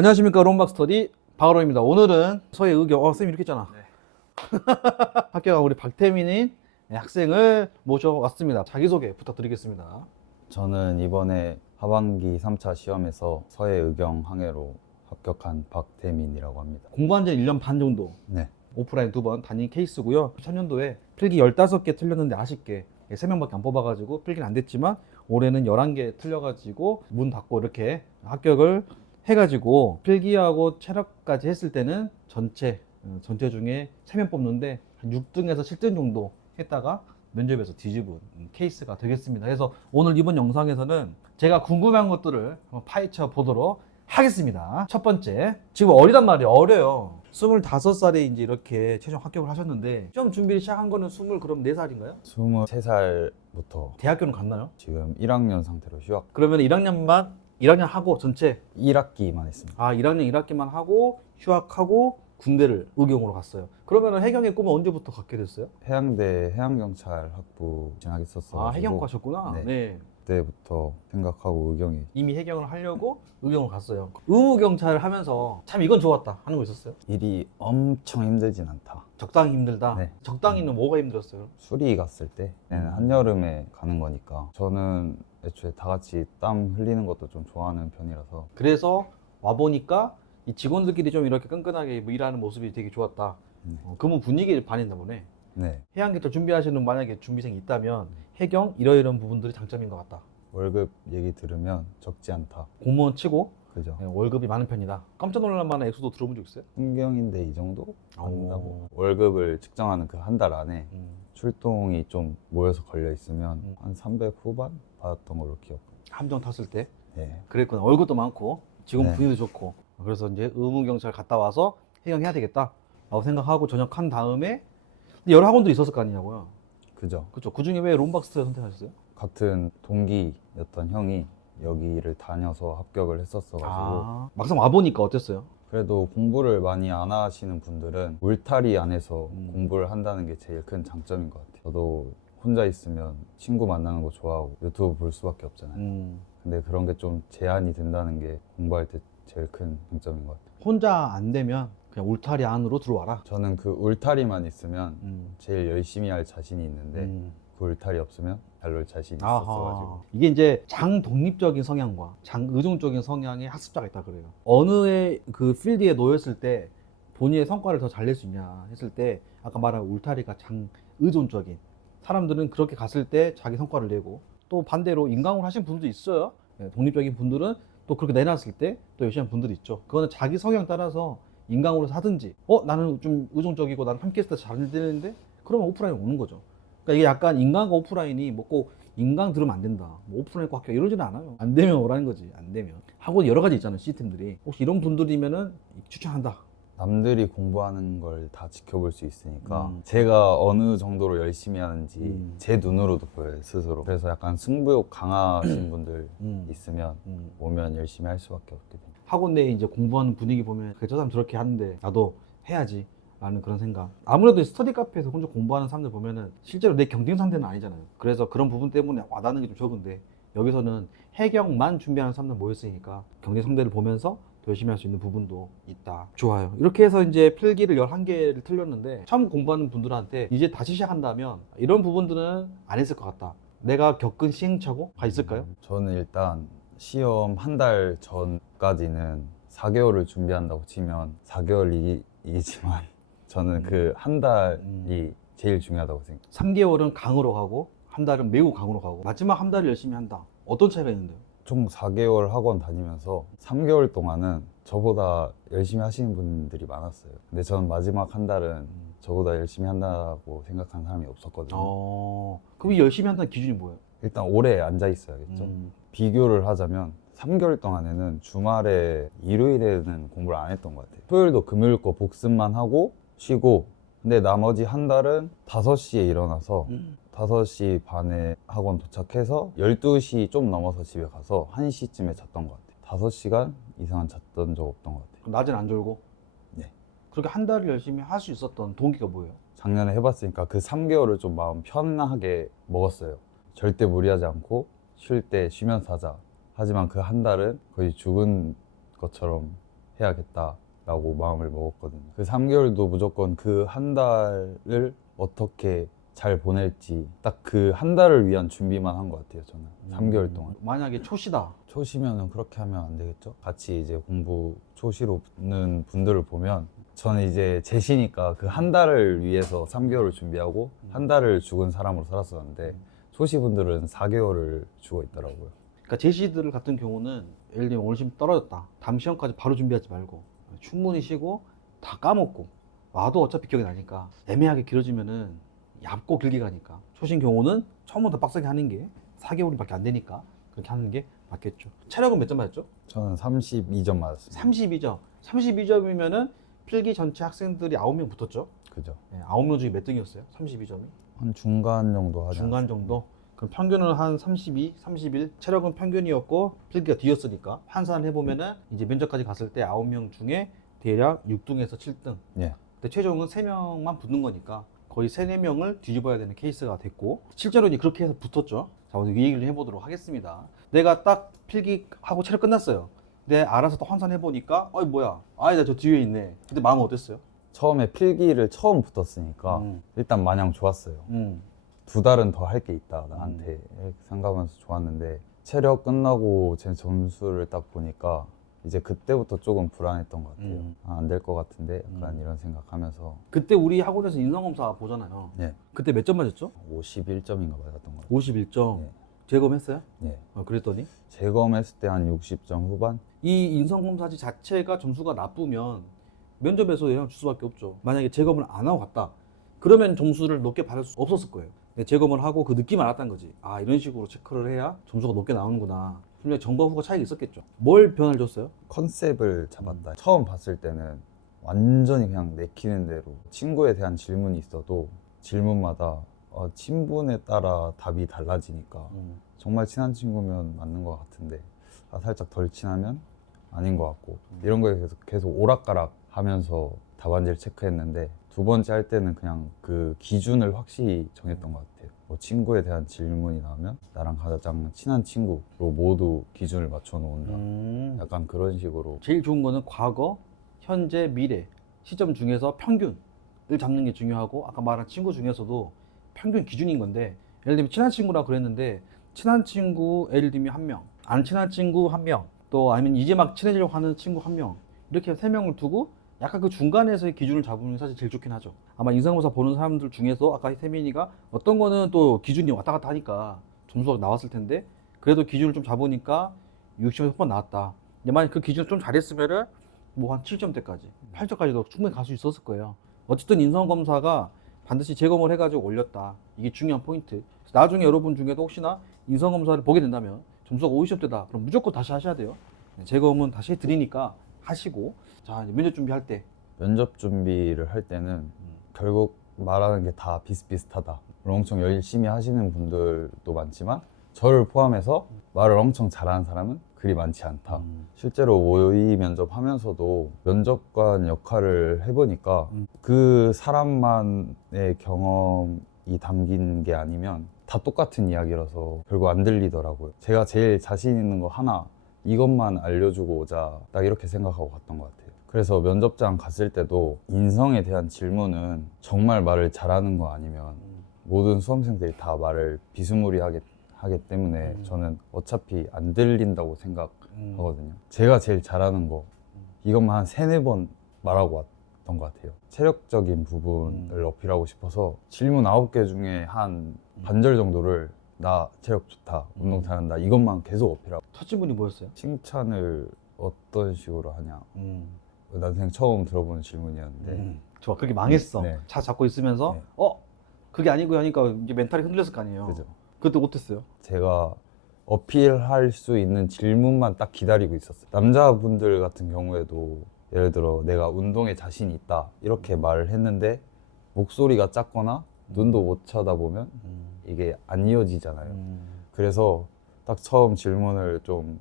안녕하십니까, 롬박스터디 박아로입니다. 오늘은 서해 의경, 쌤이 이렇게 했잖아. 합격한 우리 박태민인 학생을 모셔왔습니다. 자기소개 부탁드리겠습니다. 저는 이번에 하반기 3차 시험에서 서해 의경 항해로 합격한 박태민이라고 합니다. 공부한 지 1년 반 정도, 네. 오프라인 2번 다닌 케이스고요. 3년도에 필기 15개 틀렸는데 아쉽게 3명밖에 안 뽑아가지고 필기는 안 됐지만 올해는 11개 틀려가지고 문 닫고 이렇게 합격을 해가지고 필기하고 체력까지 했을 때는 전체 중에 3명 뽑는데 한 6등에서 7등 정도 했다가 면접에서 뒤집은 케이스가 되겠습니다. 그래서 오늘 이번 영상에서는 제가 궁금한 것들을 한번 파헤쳐 보도록 하겠습니다. 첫 번째, 지금 어리단 말이에요. 어려요. 25살에 이제 이렇게 최종 합격을 하셨는데 시험 준비를 시작한 거는 24살인가요? 23살부터 대학교는 갔나요? 지금 1학년 상태로 휴학 그러면 1학년 하고 전체 1학기만 했습니다. 1학년 1학기만 하고 휴학하고 군대를 의경으로 갔어요. 그러면 해경의 꿈은 언제부터 갖게 됐어요? 해양대 해양경찰 학부 진학했었어가지고 해경 가셨구나. 네. 네. 그때부터 생각하고 의경이 이미 해경을 하려고 의경을 갔어요. 의무경찰 하면서 참 이건 좋았다 하는 거 있었어요? 일이 엄청 힘들진 않다. 적당히 힘들다? 네. 적당히는 뭐가 힘들었어요? 수리 갔을 때 한여름에 가는 거니까 저는 애초에 다 같이 땀 흘리는 것도 좀 좋아하는 편이라서 그래서 와보니까 이 직원들끼리 좀 이렇게 끈끈하게 뭐 일하는 모습이 되게 좋았다. 그러면 분위기를 반했나 보네. 네. 해양경찰 준비하시는 만약에 준비생이 있다면 해경 이러이러한 부분들이 장점인 것 같다. 월급 얘기 들으면 적지 않다. 공무원 치고 그죠? 월급이 많은 편이다. 깜짝 놀랄 만한 액수도 들어본 적 있어요? 환경인데 이 정도 오. 한다고 월급을 측정하는 그 한 달 안에 출동이 좀 모여서 걸려 있으면 한 300 후반 받았던 걸로 기억. 함정 탔을 때 네. 그랬구나. 월급도 많고 직원 네. 분위기도 좋고. 그래서 이제 의무경찰 갔다 와서 해경해야 되겠다 라고 생각하고 전역한 다음에 근데 여러 학원들이 있었을 거 아니냐고요. 그죠? 그렇죠. 그 중에 왜 롬박스를 선택하셨어요? 같은 동기였던 형이 여기를 다녀서 합격을 했었어가지고 막상 와보니까 어땠어요? 그래도 공부를 많이 안 하시는 분들은 울타리 안에서 음. 공부를 한다는 게 제일 큰 장점인 것 같아요. 저도 혼자 있으면 친구 만나는 거 좋아하고 유튜브 볼 수밖에 없잖아요. 근데 그런 게 좀 제한이 된다는 게 공부할 때 제일 큰 장점인 것 같아요. 혼자 안 되면 그냥 울타리 안으로 들어와라. 저는 그 울타리만 있으면 음. 제일 열심히 할 자신이 있는데 음. 그 울타리 없으면 별로 자신이 아하. 있었어가지고 이게 이제 장독립적인 성향과 장의존적인 성향의 학습자가 있다 그래요. 어느 그 필드에 놓였을 때 본인의 성과를 더 잘 낼 수 있냐 했을 때 아까 말한 울타리가 장의존적인 사람들은 그렇게 갔을 때 자기 성과를 내고 또 반대로 인강으로 하신 분들도 있어요. 독립적인 분들은 또 그렇게 내놨을 때 또 열심히 하는 분들이 있죠. 그거는 자기 성향 따라서 인강으로 하든지 나는 좀 의존적이고 나는 함께 했을 때 잘 되는데 그러면 오프라인이 오는 거죠. 그러니까 이게 약간 인강과 오프라인이 뭐 꼭 인강 들으면 안 된다. 뭐 오프라인 꼭 학교 이러지는 않아요. 안 되면 오라는 거지. 안 되면. 학원 여러 가지 있잖아요. 시스템들이. 혹시 이런 분들이면은 추천한다. 남들이 공부하는 걸 다 지켜볼 수 있으니까 음. 제가 어느 정도로 열심히 하는지 음. 제 눈으로도 보여요, 스스로. 그래서 약간 승부욕 강하신 분들 있으면 오면 열심히 할 수밖에 없게 됩니다. 학원 내에 이제 공부하는 분위기 보면 그래, 저 사람 저렇게 하는데 나도 해야지 라는 그런 생각. 아무래도 스터디 카페에서 혼자 공부하는 사람들 보면은 실제로 내 경쟁 상대는 아니잖아요. 그래서 그런 부분 때문에 와닿는 게 좀 적은데 여기서는 해경만 준비하는 사람들 모였으니까 경쟁 상대를 보면서 더 열심히 할 수 있는 부분도 있다. 좋아요. 이렇게 해서 이제 필기를 11개를 틀렸는데 처음 공부하는 분들한테 이제 다시 시작한다면 이런 부분들은 안 했을 것 같다. 내가 겪은 시행착오가 있을까요? 저는 일단 시험 한 달 전까지는 4개월을 준비한다고 치면 4개월이지만 저는 그 한 달이 제일 중요하다고 생각해요. 3개월은 강으로 가고 한 달은 매우 강으로 가고 마지막 한 달을 열심히 한다. 어떤 차이가 있는데요? 총 4개월 학원 다니면서 3개월 동안은 저보다 열심히 하시는 분들이 많았어요. 근데 저는 마지막 한 달은 저보다 열심히 한다고 생각하는 사람이 없었거든요. 그럼 이 열심히 한다는 기준이 뭐예요? 일단 오래 앉아 있어야겠죠. 비교를 하자면 3개월 동안에는 주말에 일요일에는 공부를 안 했던 것 같아요. 토요일도 금요일 거 복습만 하고 쉬고 근데 나머지 한 달은 5시에 일어나서 5시 반에 학원 도착해서 12시 좀 넘어서 집에 가서 1시쯤에 잤던 것 같아요. 5시간 이상은 잤던 적 없던 것 같아요. 그럼 낮엔 안 졸고? 네. 그렇게 한 달을 열심히 할 수 있었던 동기가 뭐예요? 작년에 해봤으니까 그 3개월을 좀 마음 편하게 먹었어요. 절대 무리하지 않고 쉴 때 쉬면서 하자. 하지만 그 한 달은 거의 죽은 것처럼 해야겠다라고 마음을 먹었거든요. 그 3개월도 무조건 그 한 달을 어떻게 잘 보낼지 딱 그 한 달을 위한 준비만 한 것 같아요. 저는 3개월 동안. 만약에 초시다. 초시면은 그렇게 하면 안 되겠죠? 같이 이제 공부 초시로 붙는 분들을 보면 저는 이제 제시니까 그 한 달을 위해서 3개월을 준비하고 한 달을 죽은 사람으로 살았었는데 초시 분들은 4개월을 죽어 있더라고요. 그러니까 제시들 같은 경우는 예를 들면 오늘 시험 떨어졌다. 다음 시험까지 바로 준비하지 말고 충분히 쉬고 다 까먹고 와도 어차피 기억이 나니까 애매하게 길어지면은 얇고 길게 가니까 초신 경우는 처음부터 빡세게 하는 게 4개월밖에 안 되니까 그렇게 하는 게 맞겠죠. 체력은 몇 점 맞았죠? 저는 32점 맞았습니다. 32점. 32점이면은 필기 전체 학생들이 9명 붙었죠. 그죠? 9명 중에 몇 등이었어요? 32점이? 한 중간 정도 하지 중간 정도? 그럼 평균은 한 32, 31. 체력은 평균이었고 필기가 뒤였으니까 환산을 해보면은 이제 면접까지 갔을 때 9명 중에 대략 6등에서 7등. 예. 근데 최종은 3명만 붙는 거니까 거의 3, 4명을 뒤집어야 되는 케이스가 됐고 실제로 이제 그렇게 해서 붙었죠. 자, 오늘 이 얘기를 좀 해보도록 하겠습니다. 내가 딱 필기하고 체력 끝났어요. 근데 알아서 또 환산해보니까 어이 뭐야, 아니다 저 뒤에 있네. 근데 마음은 어땠어요? 처음에 필기를 처음 붙었으니까 일단 마냥 좋았어요. 2달은 더 할 게 있다 나한테 이렇게 생각하면서 좋았는데 체력 끝나고 제 점수를 딱 보니까 이제 그때부터 조금 불안했던 것 같아요. 안 될 것 같은데 약간 이런 생각하면서. 그때 우리 학원에서 인성검사 보잖아요. 네. 그때 몇 점 맞았죠? 51점인가 맞았던 것 같아요. 51점. 네. 재검했어요? 예. 그랬더니 재검했을 때 한 60점 후반? 이 인성검사지 자체가 점수가 나쁘면 면접에서 영향 줄 수밖에 없죠. 만약에 재검을 안 하고 갔다. 그러면 점수를 높게 받을 수 없었을 거예요. 근데 재검을 하고 그 느낌을 알았다는 거지. 아, 이런 식으로 체크를 해야 점수가 높게 나오는구나. 분명히 정보 후가 차이가 있었겠죠. 뭘 변화를 줬어요? 컨셉을 잡았다. 처음 봤을 때는 완전히 그냥 내키는 대로 친구에 대한 질문이 있어도 질문마다 친분에 따라 답이 달라지니까 정말 친한 친구면 맞는 것 같은데 살짝 덜 친하면 아닌 것 같고 이런 거에 계속 오락가락 하면서 답안지를 체크했는데 두 번째 할 때는 그냥 그 기준을 확실히 정했던 것 같아요. 뭐 친구에 대한 질문이 나오면 나랑 가장 친한 친구로 모두 기준을 맞춰 놓는다. 약간 그런 식으로. 제일 좋은 거는 과거, 현재, 미래 시점 중에서 평균을 잡는 게 중요하고 아까 말한 친구 중에서도 평균 기준인 건데 예를 들면 친한 친구라 그랬는데 친한 친구 예를 들면 1명, 안 친한 친구 1명, 또 아니면 이제 막 친해지려고 하는 친구 1명 이렇게 3명을 두고 약간 그 중간에서의 기준을 잡으면 게 사실 제일 좋긴 하죠. 아마 인성검사 보는 사람들 중에서 아까 세민이가 어떤 거는 또 기준이 왔다 갔다 하니까 점수가 나왔을 텐데 그래도 기준을 좀 잡으니까 60점 후반 나왔다. 근데 만약 그 기준을 좀 잘했으면은 뭐 한 7점대까지, 8점까지도 충분히 갈 수 있었을 거예요. 어쨌든 인성검사가 반드시 재검을 해가지고 올렸다. 이게 중요한 포인트. 나중에 여러분 중에도 혹시나 인성검사를 보게 된다면 점수가 50점대다. 그럼 무조건 다시 하셔야 돼요. 재검은 다시 해드리니까 하시고 자 이제 면접 준비할 때 면접 준비를 할 때는 결국 말하는 게 다 비슷비슷하다. 엄청 열심히 하시는 분들도 많지만 저를 포함해서 말을 엄청 잘하는 사람은 그리 많지 않다. 실제로 모의 면접하면서도 면접관 역할을 해보니까 그 사람만의 경험이 담긴 게 아니면 다 똑같은 이야기라서 결국 안 들리더라고요. 제가 제일 자신 있는 거 하나 이것만 알려주고 오자 딱 이렇게 생각하고 갔던 것 같아요. 그래서 면접장 갔을 때도 인성에 대한 질문은 정말 말을 잘하는 거 아니면 모든 수험생들이 다 말을 비스무리하게 하기 때문에 저는 어차피 안 들린다고 생각하거든요. 제가 제일 잘하는 거 이것만 한 3-4번 말하고 왔던 것 같아요. 체력적인 부분을 어필하고 싶어서 질문 9개 중에 한 반절 정도를 나 체력 좋다, 운동 잘한다 이것만 계속 어필하고. 첫 질문이 뭐였어요? 칭찬을 어떤 식으로 하냐. 난생 처음 들어보는 질문이었는데 좋아, 그게 망했어. 네. 차 잡고 있으면서 네. 그게 아니고 하니까 이제 멘탈이 흔들렸을 거 아니에요. 그죠. 그때 못했어요. 제가 어필할 수 있는 질문만 딱 기다리고 있었어요. 남자분들 같은 경우에도 예를 들어 내가 운동에 자신이 있다 이렇게 말을 했는데 목소리가 작거나 눈도 못 쳐다보면 이게 안 이어지잖아요. 그래서 딱 처음 질문을 좀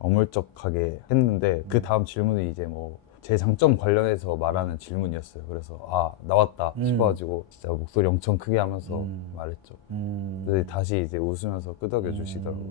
어물쩍하게 했는데 그 다음 질문이 이제 뭐 제 장점 관련해서 말하는 질문이었어요. 그래서 아 나왔다 싶어가지고 진짜 목소리 엄청 크게 하면서 말했죠. 근데 다시 이제 웃으면서 끄덕여 주시더라고요.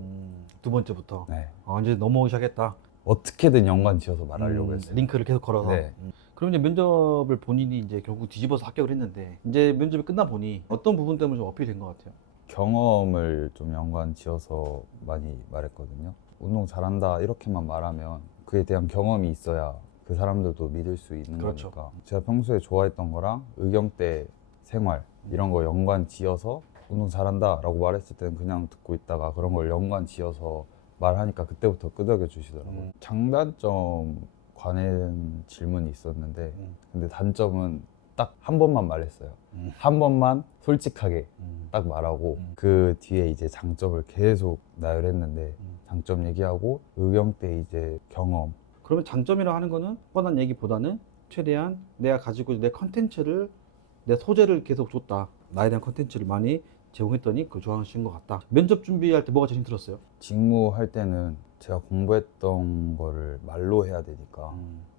두 번째부터 네. 이제 넘어오기 시작했다. 어떻게든 연관 지어서 말하려고 했어요. 링크를 계속 걸어서. 네. 그럼 이제 면접을 본인이 이제 결국 뒤집어서 합격을 했는데 이제 면접이 끝나 보니 어떤 부분 때문에 좀 어필이 된 것 같아요? 경험을 좀 연관 지어서 많이 말했거든요. 운동 잘한다 이렇게만 말하면 그에 대한 경험이 있어야 그 사람들도 믿을 수 있는 그렇죠. 거니까 제가 평소에 좋아했던 거랑 의경대 생활 이런 거 연관 지어서 운동 잘한다 라고 말했을 때는 그냥 듣고 있다가 그런 걸 연관 지어서 말하니까 그때부터 끄덕여 주시더라고요. 장단점 관한 질문이 있었는데 근데 단점은 딱 한 번만 말했어요. 한 번만 솔직하게 딱 말하고 그 뒤에 이제 장점을 계속 나열했는데 장점 얘기하고 의경 때 이제 경험 그러면 장점이라 하는 거는 뻔한 얘기보다는 최대한 내가 가지고 있는 내 컨텐츠를 내 소재를 계속 줬다. 나에 대한 컨텐츠를 많이 제공했더니 그걸 좋아하시는 것 같다. 면접 준비할 때 뭐가 제일 힘들었어요? 직무할 때는 제가 공부했던 거를 말로 해야 되니까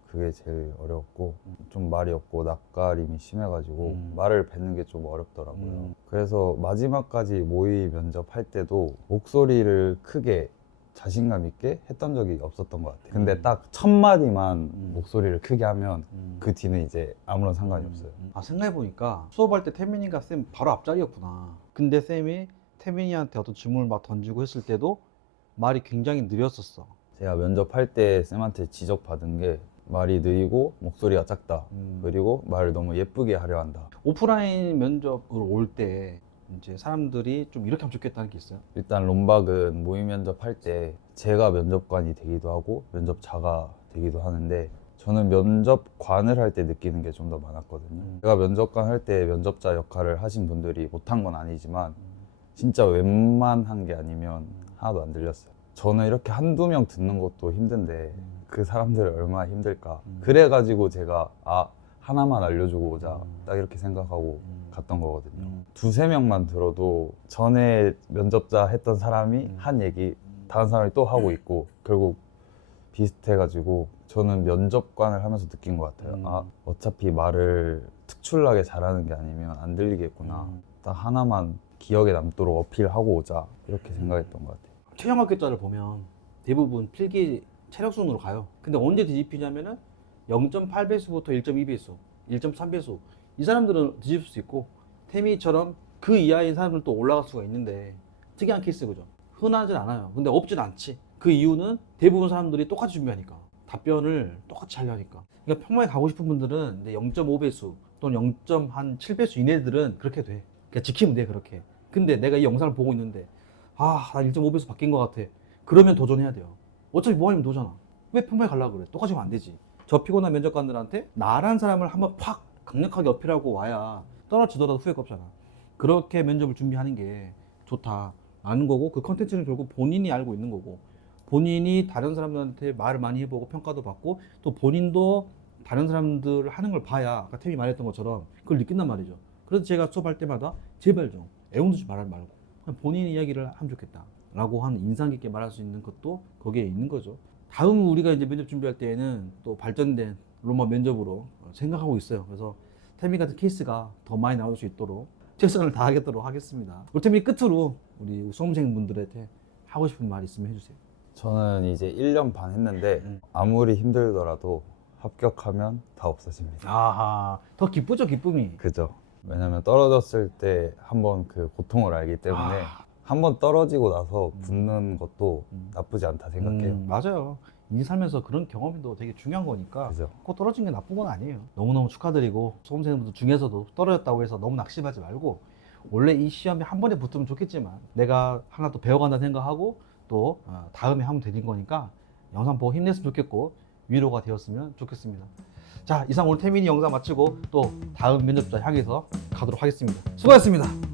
그게 제일 어려웠고 좀 말이 없고 낯가림이 심해가지고 말을 뱉는 게 좀 어렵더라고요. 그래서 마지막까지 모의 면접할 때도 목소리를 크게 자신감 있게 했던 적이 없었던 것 같아요. 근데 딱 첫 마디만 목소리를 크게 하면 그 뒤는 이제 아무런 상관이 없어요. 아, 생각해보니까 수업할 때 태민이가 쌤 바로 앞자리였구나. 근데 쌤이 태민이한테 어떤 질문을 막 던지고 했을 때도 말이 굉장히 느렸었어. 제가 면접할 때 쌤한테 지적받은 게 말이 느리고 목소리가 작다. 그리고 말을 너무 예쁘게 하려 한다. 오프라인 면접으로 올 때 이제 사람들이 좀 이렇게 하면 좋겠다는 게 있어요. 일단 롬박은 모의 면접할 때 제가 면접관이 되기도 하고 면접자가 되기도 하는데 저는 면접관을 할 때 느끼는 게 좀 더 많았거든요. 제가 면접관 할 때 면접자 역할을 하신 분들이 못한 건 아니지만 진짜 웬만한 게 아니면 하나도 안 들렸어요. 저는 이렇게 한두 명 듣는 것도 힘든데 그 사람들이 얼마나 힘들까. 그래가지고 제가 하나만 알려주고 오자 딱 이렇게 생각하고 갔던 거거든요. 두세 명만 들어도 전에 면접자 했던 사람이 한 얘기 다른 사람이 또 하고 있고 결국 비슷해가지고 저는 면접관을 하면서 느낀 것 같아요. 어차피 말을 특출나게 잘하는 게 아니면 안 들리겠구나. 딱 하나만 기억에 남도록 어필하고 오자 이렇게 생각했던 것 같아요. 최종 합격자를 보면 대부분 필기 체력 순으로 가요. 근데 언제 뒤집히냐면은 0.8배수부터 1.2배수, 1.3배수 이 사람들은 뒤집을 수 있고 태미처럼 그 이하인 사람들은 또 올라갈 수가 있는데 특이한 케이스 그죠? 흔하진 않아요. 근데 없진 않지. 그 이유는 대부분 사람들이 똑같이 준비하니까 답변을 똑같이 하려니까. 그러니까 평범하게 가고 싶은 분들은 0.5배수 또는 0.7배수 이내들은 그렇게 돼. 그러니까 지키면 돼 그렇게. 근데 내가 이 영상을 보고 있는데 나 1.5배수 바뀐 것 같아. 그러면 도전해야 돼요. 어차피 뭐 아니면 도잖아. 왜 평범하게 가려고 그래? 똑같이 하면 안 되지. 저 피곤한 면접관들한테 나란 사람을 한번 팍 강력하게 어필하고 와야 떨어지더라도 후회가 없잖아. 그렇게 면접을 준비하는 게 좋다라는 거고 그 컨텐츠는 결국 본인이 알고 있는 거고 본인이 다른 사람들한테 말을 많이 해보고 평가도 받고 또 본인도 다른 사람들 하는 걸 봐야 아까 태미 말했던 것처럼 그걸 느낀단 말이죠. 그래서 제가 수업할 때마다 제발 좀 애용듯이 말하지 말고 그냥 본인 이야기를 하면 좋겠다 라고 하는 인상 깊게 말할 수 있는 것도 거기에 있는 거죠. 다음 우리가 이제 면접 준비할 때에는 또 발전된 로마 면접으로 생각하고 있어요. 그래서 태미 같은 케이스가 더 많이 나올 수 있도록 최선을 다하겠도록 하겠습니다. 우리 태미 끝으로 우리 수험생분들한테 하고 싶은 말 있으면 해주세요. 저는 이제 1년 반 했는데 아무리 힘들더라도 합격하면 다 없어집니다. 아하, 더 기쁘죠, 기쁨이. 그죠? 왜냐면 떨어졌을 때 한번 그 고통을 알기 때문에 한번 떨어지고 나서 붙는 것도 나쁘지 않다 생각해요. 맞아요. 인생 살면서 그런 경험도 되게 중요한 거니까 그죠? 꼭 떨어진 게 나쁜 건 아니에요. 너무너무 축하드리고 수험생분들 중에서도 떨어졌다고 해서 너무 낙심하지 말고 원래 이 시험에 한 번에 붙으면 좋겠지만 내가 하나 또 배워간다 생각하고 또 다음에 하면 되는 거니까 영상 보고 힘냈으면 좋겠고 위로가 되었으면 좋겠습니다. 자, 이상 오늘 태민이 영상 마치고 또 다음 면접자 향해서 가도록 하겠습니다. 수고하셨습니다.